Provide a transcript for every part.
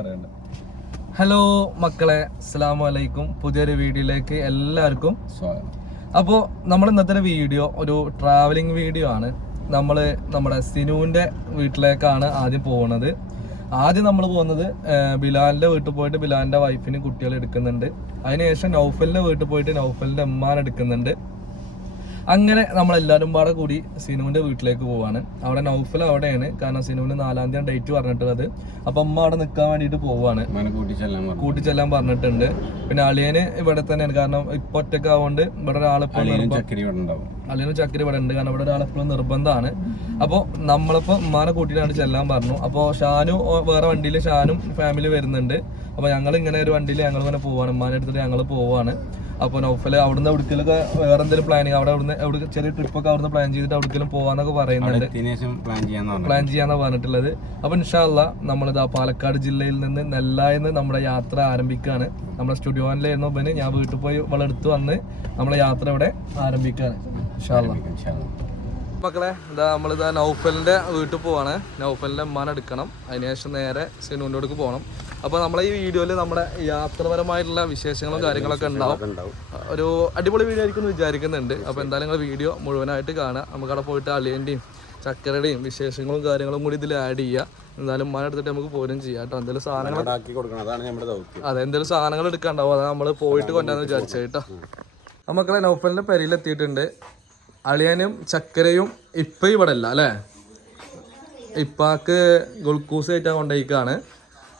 പറയാനുണ്ട് ഹലോ മക്കളെ അസ്സലാമു അലൈക്കും. പുതിയൊരു വീഡിയോയിലേക്ക് എല്ലാവർക്കും സ്വാഗതം. അപ്പോൾ നമ്മൾ ഇന്നത്തെ ഒരു വീഡിയോ ഒരു ട്രാവലിംഗ് വീഡിയോ ആണ്. നമ്മൾ നമ്മുടെ സിനുവിന്റെ വീട്ടിലേക്കാണ് ആദ്യം പോകുന്നത്. ആദ്യം നമ്മൾ പോകുന്നത് ബിലാലിന്റെ വീട്ടിൽ പോയിട്ട് ബിലാലിന്റെ വൈഫിന് കുട്ടികൾ എടുക്കുന്നുണ്ട്. അതിനുശേഷം നൗഫലിന്റെ വീട്ടിൽ പോയിട്ട് നൗഫലിന്റെ ഉമ്മാൻ എടുക്കുന്നുണ്ട്. അങ്ങനെ നമ്മളെല്ലാവരും പാടെ കൂടി സിനുവിന്റെ വീട്ടിലേക്ക് പോവാണ്. അവിടെ നൗഫൽ അവിടെയാണ്. കാരണം സിനുവിന് നാലാം തീയതി ഡേറ്റ് പറഞ്ഞിട്ടുള്ളത്. അപ്പം അമ്മ അവിടെ നിൽക്കാൻ വേണ്ടിയിട്ട് പോവാണ്. കൂട്ടിച്ചെല്ലാൻ പറഞ്ഞു. കൂട്ടിച്ചെല്ലാൻ പറഞ്ഞിട്ടുണ്ട്. പിന്നെ അളിയന് ഇവിടെ തന്നെയാണ്. കാരണം ഇപ്പൊ ഒറ്റയ്ക്ക് ആവുകൊണ്ട് ഇവിടെ ഒരാളെപ്പോഴും അളിയനും ചക്കരി ഇവിടെ ഉണ്ട്. കാരണം ഇവിടെ ഒരാളെപ്പോഴും നിർബന്ധമാണ്. അപ്പോൾ നമ്മളിപ്പോൾ ഉമ്മാനെ കൂട്ടിയിട്ടാണ് ചെല്ലാൻ പറഞ്ഞു. അപ്പോൾ ഷാനു വേറെ വണ്ടിയിൽ ഷാനും ഫാമിലി വരുന്നുണ്ട്. അപ്പോൾ ഞങ്ങൾ ഇങ്ങനെ ഒരു വണ്ടിയിൽ ഞങ്ങൾ ഇങ്ങനെ പോവാണ്. ഉമ്മാനെ എടുത്തിട്ട് ഞങ്ങൾ പോവാണ്. അപ്പോൾ നൗഫൽ അവിടുന്ന് എവിടേക്കൊക്കെ വേറെ എന്തെങ്കിലും പ്ലാനിങ് അവിടെ അവിടുന്ന് എവിടെ ചെറിയ ട്രിപ്പൊക്കെ അവിടുന്ന് പ്ലാൻ ചെയ്തിട്ട് അവിടേക്കും പോവാന്നൊക്കെ പറയുന്നുണ്ട്. പ്ലാൻ ചെയ്യാന്ന് പറഞ്ഞിട്ടുള്ളത്. അപ്പൊ ഇൻഷാല്ല നമ്മളിതാ പാലക്കാട് ജില്ലയിൽ നിന്ന് നെല്ലായെന്ന് നമ്മുടെ യാത്ര ആരംഭിക്കുകയാണ് നമ്മുടെ സ്റ്റുഡിയോയിലായിരുന്നു പിന്നെ ഞാൻ വീട്ടിൽ പോയി വളെടുത്ത് വന്ന് നമ്മുടെ യാത്ര ഇവിടെ ആരംഭിക്കുകയാണ് മക്കളെ ഇതാ നമ്മളിതാ നൗഫലിന്റെ വീട്ടിൽ പോവാണ്. നൗഫലിന്റെ ഉമ്മാനെ എടുക്കണം. അതിനുശേഷം നേരെ സിനുവിന്റെ അടുക്ക് പോകണം അപ്പോൾ നമ്മളെ ഈ വീഡിയോയിൽ നമ്മുടെ യാത്രപരമായിട്ടുള്ള വിശേഷങ്ങളും കാര്യങ്ങളൊക്കെ ഉണ്ടാവും. ഉണ്ടാവും ഒരു അടിപൊളി വീഡിയോ ആയിരിക്കും എന്ന് വിചാരിക്കുന്നുണ്ട്. അപ്പോൾ എന്തായാലും നിങ്ങൾ വീഡിയോ മുഴുവനായിട്ട് കാണുക. നമുക്ക് അവിടെ പോയിട്ട് അളിയന്റെയും ചക്കരയുടെയും വിശേഷങ്ങളും കാര്യങ്ങളും കൂടി ഇതിൽ ആഡ് ചെയ്യുക. എന്തായാലും മഴ എടുത്തിട്ട് നമുക്ക് പോരും ചെയ്യാം കേട്ടോ. എന്തെങ്കിലും സാധനങ്ങൾ ഉണ്ടാക്കി കൊടുക്കണം. അതാണ് നമ്മുടെ ദൗത്യം. അതെ എന്തെങ്കിലും സാധനങ്ങൾ എടുക്കാണ്ടാവും. അതാണ് നമ്മൾ പോയിട്ട് കൊണ്ടാന്ന് വിചാരിച്ചേട്ടോ നൗഫലിന്റെ മക്കളെ നൗഫലിന്റെ പെരിയിലെത്തിയിട്ടുണ്ട്. അളിയനും ചക്കരയും ഇപ്പം ഇവിടെ അല്ല? അല്ലേ ഇപ്പാക്ക് ഗുൾക്കൂസ് കയറ്റാൻ കൊണ്ടുപോയിക്കാണ്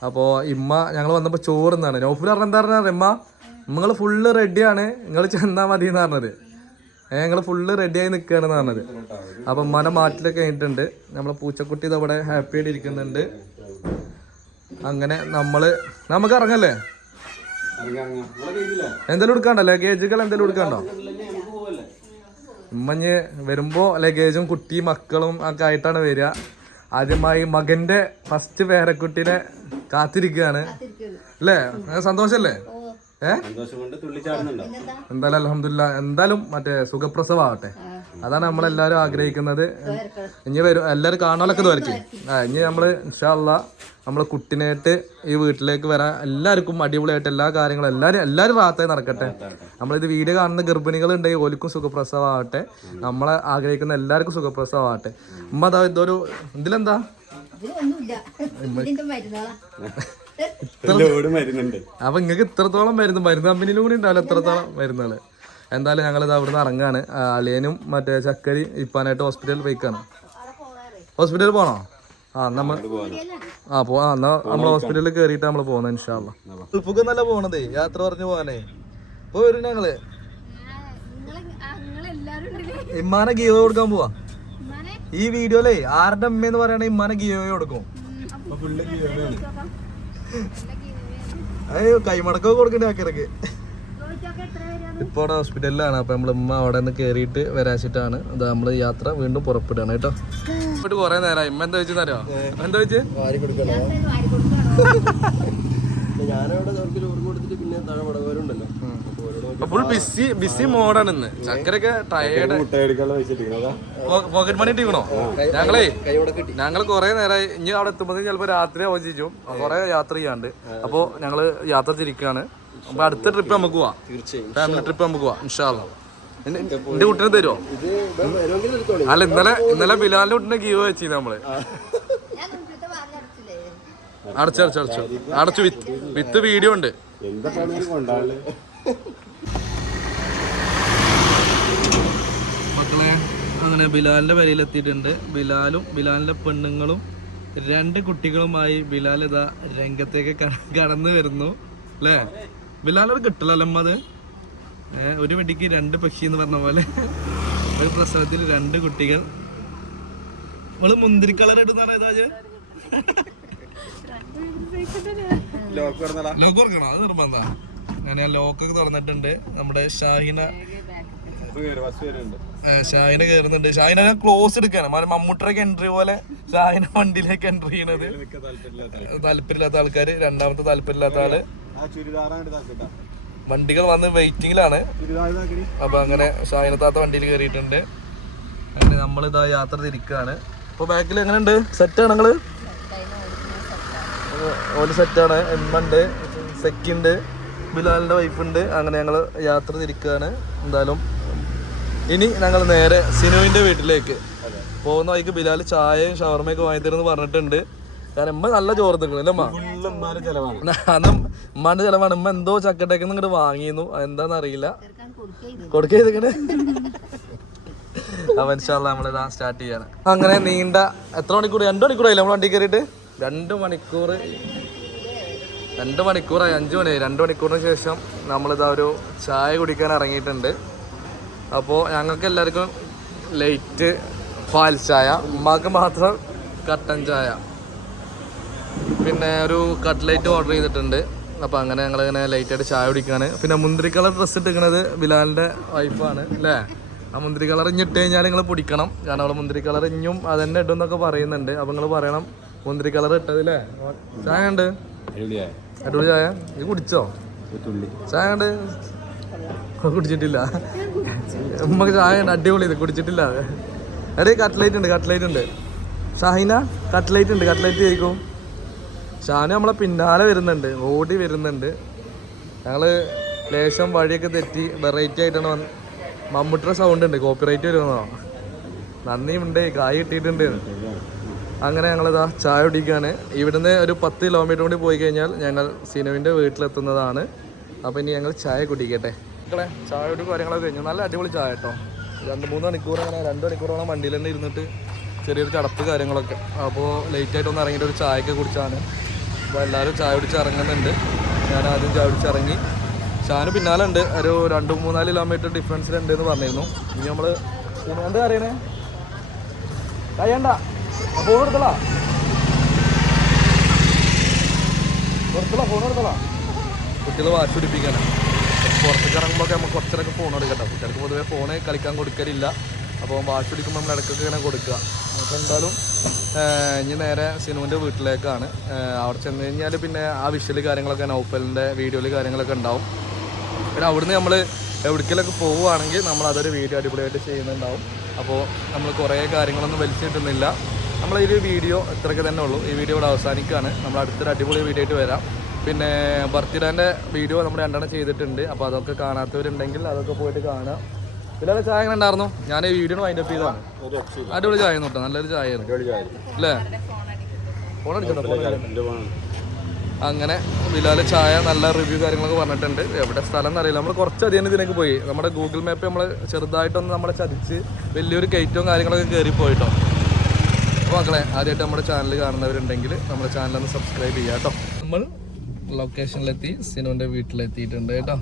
അപ്പോൾ ഇമ്മ ഞങ്ങൾ വന്നപ്പോൾ ചോറ് എന്നാണ് നൗഫൽ പറഞ്ഞ എന്താ പറഞ്ഞാൽ ഇമ്മ? നിങ്ങൾ ഫുള്ള് റെഡിയാണ് നിങ്ങൾ ചെന്നാൽ മതി എന്ന് പറഞ്ഞത്. ഏഹ് ഞങ്ങൾ ഫുള്ള് റെഡിയായി നിൽക്കുകയാണെന്ന് പറഞ്ഞത്. അപ്പം ഉമ്മാന്റെ മാറ്റിലൊക്കെ കഴിഞ്ഞിട്ടുണ്ട്. നമ്മളെ പൂച്ചക്കുട്ടി ഇത് അവിടെ ഹാപ്പി ആയിട്ട് ഇരിക്കുന്നുണ്ട്. അങ്ങനെ നമ്മൾ നമുക്ക് ഇറങ്ങല്ലേ? എന്തെങ്കിലും എടുക്കാണ്ടല്ലേ കേജുകൾ എന്തെങ്കിലും എടുക്കാണ്ടോ? ഉമ്മഞ്ഞ് വരുമ്പോൾ ലഗേജും കുട്ടിയും മക്കളും ഒക്കെ ആയിട്ടാണ് വരിക. ആദ്യമായി മകന്റെ ഫസ്റ്റ് പേരക്കുട്ടിനെ കാത്തിരിക്കുകയാണ്. അല്ലേ? സന്തോഷല്ലേ? ഏഹ് എന്തായാലും അലഹമില്ല എന്തായാലും മറ്റേ സുഖപ്രസവമാവട്ടെ അതാണ് നമ്മളെല്ലാവരും ആഗ്രഹിക്കുന്നത്. ഇനി വരും എല്ലാവരും കാണാനൊക്കെ വരയ്ക്കും. ആ ഇനി നമ്മൾ ഇൻഷാല്ല നമ്മൾ കുട്ടിനായിട്ട് ഈ വീട്ടിലേക്ക് വരാൻ എല്ലാവർക്കും അടിപൊളിയായിട്ട് എല്ലാ കാര്യങ്ങളും എല്ലാവരും എല്ലാവരും റാത്തായി നടക്കട്ടെ. നമ്മളിത് വീഡിയോ കാണുന്ന ഗർഭിണികൾ ഉണ്ടെങ്കിൽ ഓലിക്കും സുഖപ്രസവമാകട്ടെ നമ്മളെ ആഗ്രഹിക്കുന്ന എല്ലാവർക്കും സുഖപ്രസവമാകട്ടെ ഉമ്മ അതാ ഇതൊരു ഇതിലെന്താ? അപ്പൊ നിങ്ങൾക്ക് ഇത്രത്തോളം മരുന്ന് മരുന്ന് കമ്പനിയിലും കൂടി ഉണ്ടാവില്ല ഇത്രത്തോളം മരുന്നുകൾ എന്തായാലും ഞങ്ങളിത് അവിടുന്ന് ഇറങ്ങാണ്. അളിയനും മറ്റേ ചക്കരി ഇപ്പാനായിട്ട് ഹോസ്പിറ്റലിൽ പോയിക്കാണ്. ഹോസ്പിറ്റലിൽ പോണോ? ആ നമ്മൾ ആ പോ ആ എന്നാ നമ്മൾ ഹോസ്പിറ്റലിൽ കയറിയിട്ട് നമ്മൾ പോകുന്നത് ഇൻഷാല്ല നല്ല പോണതേ യാത്ര പറഞ്ഞു പോകാനേ ഇപ്പൊ വരും ഞങ്ങൾ. ഇമ്മാനെ ഗിയോ കൊടുക്കാൻ പോവാ. ഈ വീഡിയോയിലേ ആരുടെ അമ്മ എന്ന് പറയണ ഇമ്മാനെ ഗിയോ കൊടുക്കും. അയ്യോ കൈമടക്കൊക്കെ കൊടുക്കണ്ടേ ആക്കിറക്ക് ഇപ്പോൾ അവിടെ ഹോസ്പിറ്റലിലാണ് അപ്പൊ നമ്മൾ ഉമ്മ അവിടെ നിന്ന് കയറിയിട്ട് വരാച്ചിട്ടാണ്. അത് നമ്മൾ യാത്ര വീണ്ടും പുറപ്പെടുകയാണ് കേട്ടോ. പോയിട്ട് കുറേ നേരം ഇമ്മ എന്താ വെച്ചെന്നറിയോ എന്താ വെച്ച് ഫുൾ ബിസി ബിസി മോഡാണ് ഇന്ന്. ചക്കരൊക്കെ ടയേർഡ് പോക്കറ്റ് മണി ഇട്ടിക്കണോ ഞങ്ങളേ ഞങ്ങൾ കുറെ നേരമായി ഇനി അവിടെ എത്തുമ്പോൾ ചിലപ്പോ രാത്രി ആവും ചെയ്യും. കുറെ യാത്ര ചെയ്യാണ്ട്. അപ്പൊ ഞങ്ങൾ യാത്ര തിരിക്കാണ്. അപ്പൊ അടുത്ത ട്രിപ്പ് നമുക്ക് പോവാം. ഫാമിലി ട്രിപ്പ് നമുക്ക് പോവാം. ഇൻഷാല്ലോ എന്റെ കുട്ടിനെ തരുമോ അല്ല ഇന്നലെ ഇന്നലെ ബിലാലിന്റെ കുട്ടിനെ ഗീവ് വെച്ചിരുന്നു നമ്മൾ. അടച്ചു അടച്ചു അടച്ചു. അടച്ചു വിത്ത് വിത്ത് വീഡിയോ ഉണ്ട്. മക്കളെ അങ്ങനെ ബിലാലിന്റെ പേരിൽ എത്തിയിട്ടുണ്ട്. ബിലാലും ബിലാലിന്റെ പെണ്ണുങ്ങളും രണ്ട് കുട്ടികളുമായി ബിലാൽ ഇതാ രംഗത്തേക്ക് കടന്നു വരുന്നു. അല്ലേ? ബിലാലൊരു കിട്ടലല്ലോ അമ്മ അത്? ഒരു വെടിക്ക് രണ്ട് പക്ഷി എന്ന് പറഞ്ഞ പോലെ. ഒരു പ്രസവത്തിൽ രണ്ട് കുട്ടികൾ. നമ്മൾ മുന്തിരി കളർ ഇടുന്നാണ് ഏതാജ് ലോക്ക് തുറക്കണം? അത് നിർബന്ധ അങ്ങനെ ലോക്കൊക്കെ തുറന്നിട്ടുണ്ട്. നമ്മുടെ ഷാഹിന ഷാഹിന കേറുന്നുണ്ട്. ഷാഹിന ക്ലോസ് എടുക്കാണ്. മമ്മൂട്ടറൊക്കെ എൻട്രി പോലെ ഷാഹിന വണ്ടിയിലേക്ക് എൻട്രി ചെയ്യണത്. താല്പര്യമില്ലാത്ത ആൾക്കാര്. രണ്ടാമത്തെ താല്പര്യമില്ലാത്ത ആൾ. വണ്ടികൾ വന്ന് വെയിറ്റിംഗിലാണ് അപ്പൊ അങ്ങനെ ഷായനത്താത്ത താത്ത വണ്ടിയിൽ കയറിയിട്ടുണ്ട് അങ്ങനെ ഇതാ യാത്ര തിരിക്കുകയാണ് അപ്പൊ ബാക്കിൽ എങ്ങനെയുണ്ട്? സെറ്റ് ആണ് നിങ്ങൾ? ഓൽ സെറ്റാണ് എമ്മുണ്ട് സെക്കുണ്ട് ബിലാലിന്റെ വൈഫുണ്ട് അങ്ങനെ ഞങ്ങൾ യാത്ര തിരിക്കുകയാണ് എന്തായാലും ഇനി ഞങ്ങൾ നേരെ സിനുവിന്റെ വീട്ടിലേക്ക്. പോകുന്ന വഴിക്ക് ബിലാൽ ചായയും ഷവർമയൊക്കെ വാങ്ങി തരുമെന്ന് പറഞ്ഞിട്ടുണ്ട്. കാരണം ഉമ്മ നല്ല ചോറ് അന്ന് ഉമ്മാന്റെ ചെലവാണ്. ഉമ്മ എന്തോ ചക്കട്ടേക്ക് ഇങ്ങോട്ട് വാങ്ങിയിരുന്നു എന്താന്ന് അറിയില്ല. കൊടുക്കേ ഇൻഷാല്ല നമ്മളിതാ സ്റ്റാർട്ട് ചെയ്യാണ്. അങ്ങനെ നീണ്ട എത്ര മണിക്കൂർ രണ്ടു മണിക്കൂറായില്ല നമ്മൾ വണ്ടി കയറിയിട്ട്? രണ്ട് മണിക്കൂർ രണ്ട് മണിക്കൂറായി അഞ്ചു മണിയായി. രണ്ട് മണിക്കൂറിന് ശേഷം നമ്മളിതാ ഒരു ചായ കുടിക്കാൻ ഇറങ്ങിയിട്ടുണ്ട്. അപ്പോൾ ഞങ്ങൾക്ക് എല്ലാവർക്കും ലൈറ്റ് പാൽ ചായ. ഉമ്മാക്ക് മാത്രം കട്ടൻ ചായ. പിന്നെ ഒരു കട്ട്ലൈറ്റ് ഓർഡർ ചെയ്തിട്ടുണ്ട്. അപ്പോൾ അങ്ങനെ ഞങ്ങൾ ഇങ്ങനെ ലൈറ്റായിട്ട് ചായ കുടിക്കുകയാണ് പിന്നെ മുന്തിരി കളർ ഡ്രസ്സ് ഇട്ടിരിക്കുന്നത് ബിലാലിന്റെ വൈഫാണ് അല്ലേ? ആ മുന്തിരി കളർ ഇഞ്ഞിട്ട് കഴിഞ്ഞാൽ നിങ്ങൾ പൊടിക്കണം. കാരണം അവളെ മുന്തിരി കളർ ഇഞ്ഞും അത് തന്നെ ഇടും എന്നൊക്കെ പറയുന്നുണ്ട്. അപ്പോൾ നിങ്ങൾ പറയണം മുന്തിരി കളർ ഇട്ടതില്ലേ ചായ ഉണ്ട് അടിപൊളി ചായ? ഇത് കുടിച്ചോ? ചായ ഉണ്ട് കുടിച്ചിട്ടില്ല. ഉമ്മക്ക് ചായ ഉണ്ട് അടിപൊളി ഇത്. കുടിച്ചിട്ടില്ല അതെ. കട്ട്ലൈറ്റ് ഉണ്ട് കട്ട്ലൈറ്റ് ഉണ്ട്. ഷാഹിന കട്ട്ലൈറ്റ് ഉണ്ട്. കട്ട്ലൈറ്റ് കഴിക്കും ഷാനു നമ്മളെ പിന്നാലെ വരുന്നുണ്ട് ഓടി വരുന്നുണ്ട്. ഞങ്ങൾ ലേശം വഴിയൊക്കെ തെറ്റി വെറൈറ്റി ആയിട്ടാണ് മമ്മൂട്ടിയുടെ സൗണ്ട് ഉണ്ട് കോപ്പിറൈറ്റ് നന്ദി നന്ദിയുണ്ട് കായ് കിട്ടിയിട്ടുണ്ട്. അങ്ങനെ ഞങ്ങളിതാ ചായ കുടിക്കുകയാണ് ഇവിടുന്ന് ഒരു പത്ത് കിലോമീറ്റർ കൂടി പോയി കഴിഞ്ഞാൽ ഞങ്ങൾ സിനുവിന്റെ വീട്ടിലെത്തുന്നതാണ്. അപ്പോൾ ഇനി ഞങ്ങൾ ചായ കുടിക്കട്ടെ. മക്കളെ ചായ കുടി കാര്യങ്ങളൊക്കെ കഴിഞ്ഞു. നല്ല അടിപൊളി ചായ കേട്ടോ. രണ്ട് മൂന്ന് മണിക്കൂർ അങ്ങനെ രണ്ട് മണിക്കൂറോളം വണ്ടിയിൽ തന്നെ ഇരുന്നിട്ട് ചെറിയൊരു ചടപ്പ് കാര്യങ്ങളൊക്കെ. അപ്പോൾ ലേറ്റായിട്ടൊന്ന് ഇറങ്ങിയിട്ട് ഒരു ചായയൊക്കെ കുടിച്ചാണ്. അപ്പോൾ എല്ലാവരും ചായ പിടിച്ച് ഇറങ്ങുന്നുണ്ട്. ഞാൻ ആദ്യം ചായ പിടിച്ച് ഇറങ്ങി. ഷാന് പിന്നാലെ ഉണ്ട് ഒരു രണ്ട് മൂന്നാൽ കിലോമീറ്റർ ഉണ്ട് എന്ന് പറഞ്ഞിരുന്നു. ഇനി നമ്മൾ എന്താ അറിയണേ കഴിയണ്ട ഫോൺ എടുത്തളാ. എടുത്തലാ ഫോൺ എടുത്തളാ. കുട്ടികൾ വാശി പിടിപ്പിക്കാനാണ് പുറത്തേക്ക് ഇറങ്ങുമ്പോൾ നമുക്ക് കുറച്ചൊക്കെ ഫോൺ എടുക്കട്ടോ. കുട്ടികൾക്ക് പൊതുവേ ഫോണ് കളിക്കാൻ കൊടുക്കലില്ല. അപ്പോൾ വാഷ് പിടിക്കുമ്പോൾ നമ്മൾ ഇടയ്ക്കൊക്കെ ഇങ്ങനെ കൊടുക്കുക. അപ്പോൾ എന്തായാലും ഇനി നേരെ സിനുവിന്റെ വീട്ടിലേക്കാണ്. അവിടെ ചെന്ന് കഴിഞ്ഞാൽ പിന്നെ ആ വിഷ്വൽ കാര്യങ്ങളൊക്കെ നൗഫലിന്റെ വീഡിയോയിൽ കാര്യങ്ങളൊക്കെ ഉണ്ടാവും. പിന്നെ അവിടുന്ന് നമ്മൾ എവിടേക്കെങ്കിലൊക്കെ പോവുകയാണെങ്കിൽ നമ്മൾ അതൊരു വീഡിയോ അടിപൊളിയായിട്ട് ചെയ്യുന്നുണ്ടാവും. അപ്പോൾ നമ്മൾ കുറേ കാര്യങ്ങളൊന്നും വലിച്ചിട്ടുന്നില്ല നമ്മൾ ഈ വീഡിയോ ഇത്രയൊക്കെ തന്നെ ഉള്ളൂ. ഈ വീഡിയോ ഇവിടെ അവസാനിക്കുകയാണ്. നമ്മൾ അടുത്തൊരു അടിപൊളി വീഡിയോ ആയിട്ട് വരാം. പിന്നെ ബർത്ത്ഡേന്റെ വീഡിയോ നമ്മൾ രണ്ടെണ്ണം ചെയ്തിട്ടുണ്ട്. അപ്പോൾ അതൊക്കെ കാണാത്തവരുണ്ടെങ്കിൽ അതൊക്കെ പോയിട്ട് കാണുക ഇതിലൊക്കെ ചായ എങ്ങനെ ഉണ്ടായിരുന്നു? ഞാൻ ഈ വീഡിയോ വൈൻഡ് അപ്പ് ചെയ്തതാണ്. അടിപൊളി ചായ നോട്ടോ നല്ലൊരു ചായ അല്ലേ ഫോൺ അടിച്ചോ അങ്ങനെ ബിലാൽ ചായ നല്ല റിവ്യൂ കാര്യങ്ങളൊക്കെ പറഞ്ഞിട്ടുണ്ട്. എവിടെ സ്ഥലം എന്നറിയില്ല. നമ്മൾ കുറച്ചധികം ഇതിലേക്ക് പോയി. നമ്മുടെ ഗൂഗിൾ മാപ്പ് നമ്മൾ ചെറുതായിട്ടൊന്ന് നമ്മളെ ചതിച്ച് വലിയൊരു കയറ്റവും കാര്യങ്ങളൊക്കെ കയറി പോയിട്ടോ. അപ്പോൾ മക്കളെ ആദ്യമായിട്ട് നമ്മുടെ ചാനൽ കാണുന്നവരുണ്ടെങ്കിൽ നമ്മുടെ ചാനലൊന്ന് ഒന്ന് സബ്സ്ക്രൈബ് ചെയ്യാം കേട്ടോ നമ്മൾ ലൊക്കേഷനിലെത്തി സിനുവിന്റെ വീട്ടിലെത്തിയിട്ടുണ്ട് കേട്ടോ.